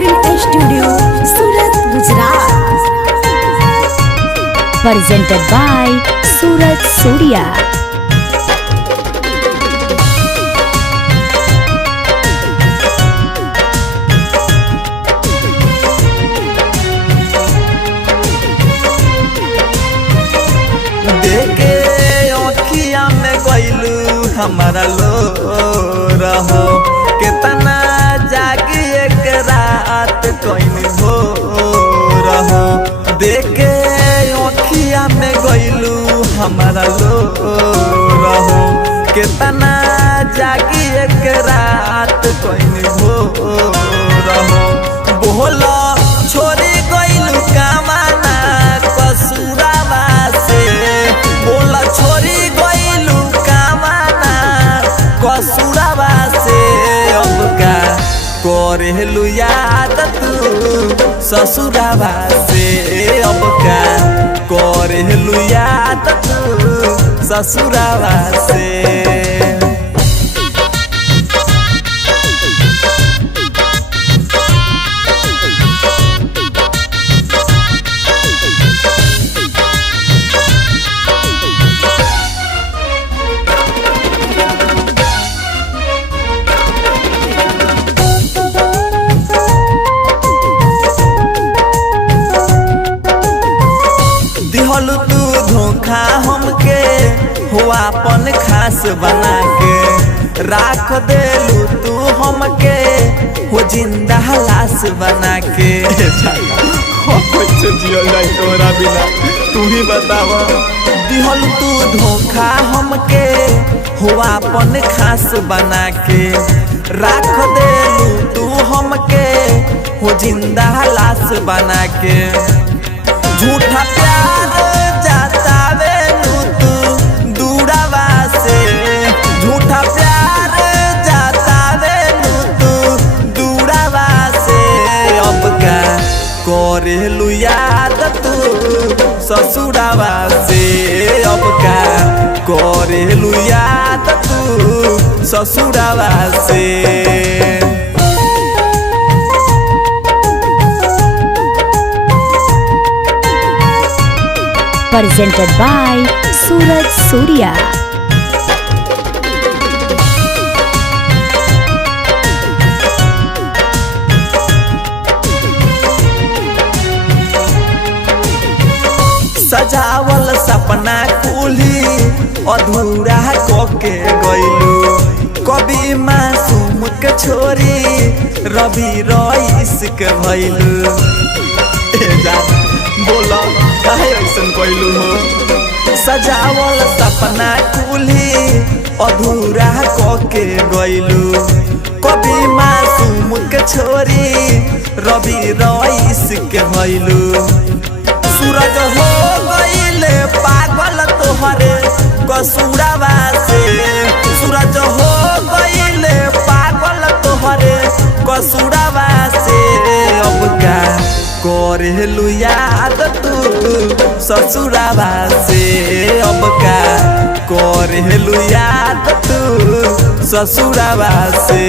Recording studio Surat Gujarat. Presented by Surat Surya. देखे अखिया में गइलू हमारा लो रहो कितना जागी एक रात कहीं हो रहो। देखे अखिया में गइलू हमारा लो रहो कितना जागी एक रात कहीं हो रहो। बोला छोड़ी गइलू कामना कसूरावा से, बोला छोड़ी गइलू कामना कसूरावा से। अब का करेलू याद तू ससुरावा से, अब का करेलू याद तू ससुरावा से। दिहलू तू धोखा हमके हुआ अपन खास बना के, राख देलू तू हमके हो जिंदा लाश बना के। तोरा बिना तू ही बताव। दिहलू तू धोखा हमके हुआ अपन खास बना के, राख देलू तू हमके हो जिंदा लाश बना के। झूठा प्यार जतावे तू दूरावा से, झूठा प्यार जतावे तू दूरावा से। अब का करेलू याद तू ससुरावा से, अब का करेलू याद तू ससुरावा से। Presented by Surat Surya. सजावल सपना कुली अधूरा कोके गइलू, कभी मासूम के छोरी रवि रईस के भइलू। बोला काहे ऐसन कइलू हो। सजावल सपना कुली अधूरा कोके गइलू, कभी मासूम के छोरी रवि रईस के भइलू। सूरज हो गइले पागल तोहरे कसूरावा से, सूरज हो गइले पागल तोहरे कसूरावा से। अब का करेलू याद तू ससुरावा से, अब का करेलू याद तू ससुरावा से।